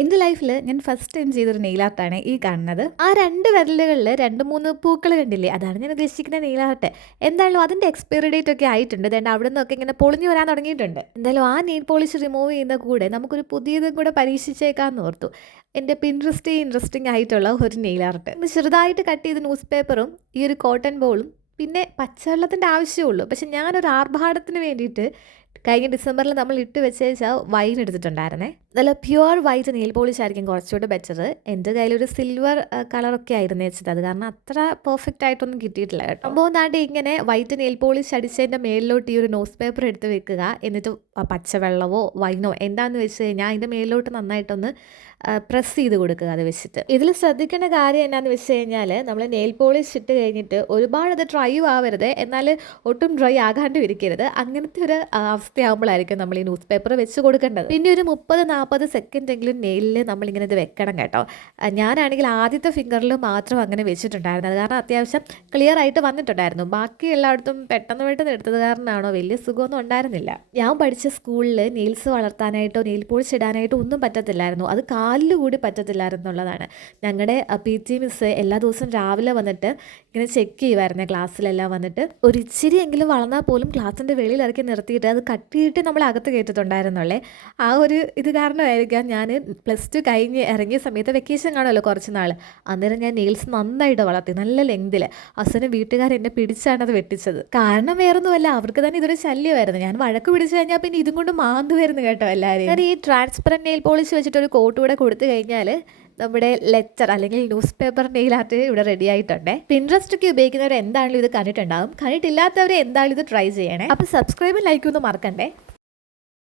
എൻ്റെ ലൈഫിൽ ഞാൻ ഫസ്റ്റ് ടൈം ചെയ്തൊരു നെയിൽ ആർട്ടാണ് ഈ കാണുന്നത്. ആ 2 വിരലുകളിൽ 2, 3 പൂക്കൾ കണ്ടില്ലേ? അതാണ് ഞാൻ ഉദ്ദേശിക്കുന്ന നെയിൽ ആർട്ട്. എന്തായാലും അതിൻ്റെ എക്സ്പയറി ഡേറ്റ് ഒക്കെ ആയിട്ടുണ്ട്. ദെൻ അവിടെ നിന്നൊക്കെ ഇങ്ങനെ പൊളിഞ്ഞു വരാൻ തുടങ്ങിയിട്ടുണ്ട്. എന്തായാലും ആ നെയിൽ പോളിഷ് റിമൂവ് ചെയ്യുന്ന കൂടെ നമുക്കൊരു പുതിയതും കൂടെ പരീക്ഷിച്ചേക്കാമെന്ന് ഓർത്തു. എൻ്റെ ഇൻട്രസ്റ്റിംഗ് ആയിട്ടുള്ള ഒരു നെയിൽ ആർട്ട്. ചെറുതായിട്ട് കട്ട് ചെയ്ത് ന്യൂസ് പേപ്പറും ഈ ഒരു കോട്ടൺ ബോളും പിന്നെ പച്ചവെള്ളത്തിൻ്റെ ആവശ്യമുള്ളൂ. പക്ഷെ ഞാനൊരു ആർഭാടത്തിന് വേണ്ടിയിട്ട് കഴിഞ്ഞ ഡിസംബറിൽ നമ്മൾ ഇട്ട് വെച്ച വൈൻ എടുത്തിട്ടുണ്ടായിരുന്നേ. നല്ല പ്യുവർ വൈറ്റ് നെയിൽ പോളിഷ് ആയിരിക്കും കുറച്ചുകൂടെ ബെറ്റർ. എൻ്റെ കയ്യിലൊരു സിൽവർ കളറൊക്കെ ആയിരുന്നു വെച്ചത്. അത് കാരണം അത്ര പെർഫെക്റ്റ് ആയിട്ടൊന്നും കിട്ടിയിട്ടില്ല കേട്ടോ. സംഭവം നാട്ടി ഇങ്ങനെ വൈറ്റ് നെയിൽ പോളിഷ് അടിച്ചതിൻ്റെ മേളിലോട്ട് ഈ ഒരു ന്യൂസ് പേപ്പർ എടുത്ത് വെക്കുക. എന്നിട്ട് പച്ചവെള്ളമോ വൈനോ എന്താണെന്ന് വെച്ച് കഴിഞ്ഞാൽ അതിൻ്റെ മേളിലോട്ട് നന്നായിട്ടൊന്ന് പ്രസ് ചെയ്ത് കൊടുക്കുക അത് വെച്ചിട്ട്. ഇതിൽ ശ്രദ്ധിക്കേണ്ട കാര്യം എന്നാന്ന് വെച്ച് കഴിഞ്ഞാൽ നമ്മൾ നെയിൽ പോളിഷ് ഇട്ട് കഴിഞ്ഞിട്ട് ഒരുപാട് അത് ഡ്രൈ ആവരുത്, എന്നാൽ ഒട്ടും ഡ്രൈ ആകാണ്ട് ഇരിക്കരുത്. അങ്ങനത്തെ ഒരു അവസ്ഥയാകുമ്പോഴായിരിക്കും നമ്മൾ ഈ ന്യൂസ് പേപ്പർ വെച്ച് കൊടുക്കേണ്ടത്. പിന്നെ ഒരു 30-40 സെക്കൻഡെങ്കിലും നെയിലിൽ നമ്മളിങ്ങനെ ഇത് വെക്കണം കേട്ടോ. ഞാനാണെങ്കിൽ ആദ്യത്തെ ഫിംഗറിൽ മാത്രം അങ്ങനെ വെച്ചിട്ടുണ്ടായിരുന്നു. അത് കാരണം അത്യാവശ്യം ക്ലിയർ ആയിട്ട് വന്നിട്ടുണ്ടായിരുന്നു. ബാക്കി എല്ലായിടത്തും പെട്ടെന്ന് എടുത്തത് കാരണമാണോ വലിയ സുഖമൊന്നും ഉണ്ടായിരുന്നില്ല. ഞാൻ പഠിച്ച സ്കൂളിൽ നെയിൽസ് വളർത്താനായിട്ടോ നെയിൽ പോളിഷ് ഇടാനായിട്ടോ ഒന്നും പറ്റത്തില്ലായിരുന്നു. അത് കാലിൽ കൂടി പറ്റത്തില്ലായിരുന്നുള്ളതാണ്. ഞങ്ങളുടെ PT മിസ് എല്ലാ ദിവസവും രാവിലെ വന്നിട്ട് ഇങ്ങനെ ചെക്ക് ചെയ്യുമായിരുന്നേ ക്ലാസ്സിലെല്ലാം വന്നിട്ട്. ഒരു ഇച്ചിരിയെങ്കിലും വളർന്നാൽ പോലും ക്ലാസ്സിൻ്റെ വെളിയിൽ ഇറക്കി നിർത്തിയിട്ട് അത് കട്ടിയിട്ട് നമ്മൾ അകത്ത് കയറ്റത്തുണ്ടായിരുന്നുള്ളേ. ആ ഒരു ഇത് കാരണമായിരിക്കാം ഞാൻ +2 കഴിഞ്ഞ് ഇറങ്ങിയ സമയത്ത് വെക്കേഷൻ കാണുമല്ലോ കുറച്ച് നാൾ, അന്നേരം ഞാൻ നെയിൽസ് നന്നായിട്ട് വളർത്തി നല്ല ലെങ്തിൽ. അവസാനം വീട്ടുകാർ എന്നെ പിടിച്ചാണ് അത് വെട്ടിച്ചത്. കാരണം വേറൊന്നുമല്ല, അവർക്ക് തന്നെ ഇതൊരു ശല്യമായിരുന്നു. ഞാൻ വഴക്ക് പിടിച്ചു കഴിഞ്ഞാൽ പിന്നെ ഇതും കൊണ്ട് മാന്തുമായിരുന്നു കേട്ടോ എല്ലാവരും. ഞാൻ ഈ ട്രാൻസ്പെറൻറ്റ് നെയിൽ പോളിഷ് വെച്ചിട്ട് ഒരു കോട്ട് കൂടെ കൊടുത്തു കഴിഞ്ഞാൽ നമ്മുടെ ലെറ്റർ അല്ലെങ്കിൽ ന്യൂസ് പേപ്പർ നെയിൽ ആർട്ട് ഇവിടെ റെഡി ആയിട്ടുണ്ട്. പിൻട്രസ്റ്റ് ഒക്കെ ഉപയോഗിക്കുന്നവർ എന്താണെങ്കിലും ഇത് കണ്ടിട്ടുണ്ടാകും. കണ്ടിട്ടില്ലാത്തവർ എന്തായാലും ഇത് ട്രൈ ചെയ്യണേ. അപ്പോൾ സബ്സ്ക്രൈബും ലൈക്കും ഒന്നും മറക്കണ്ടേ.